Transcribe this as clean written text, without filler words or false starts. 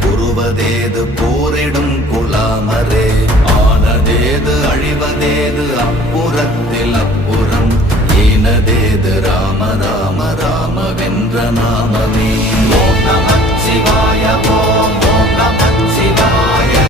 புருவதேது போரிடும் குலாமரே ஆனதேது அழிவதேது அப்புறத்தில் அப்புறம் ஈனதேது ராம ராம ராம வென்ற நாமமே ஓம் நமச்சிவாய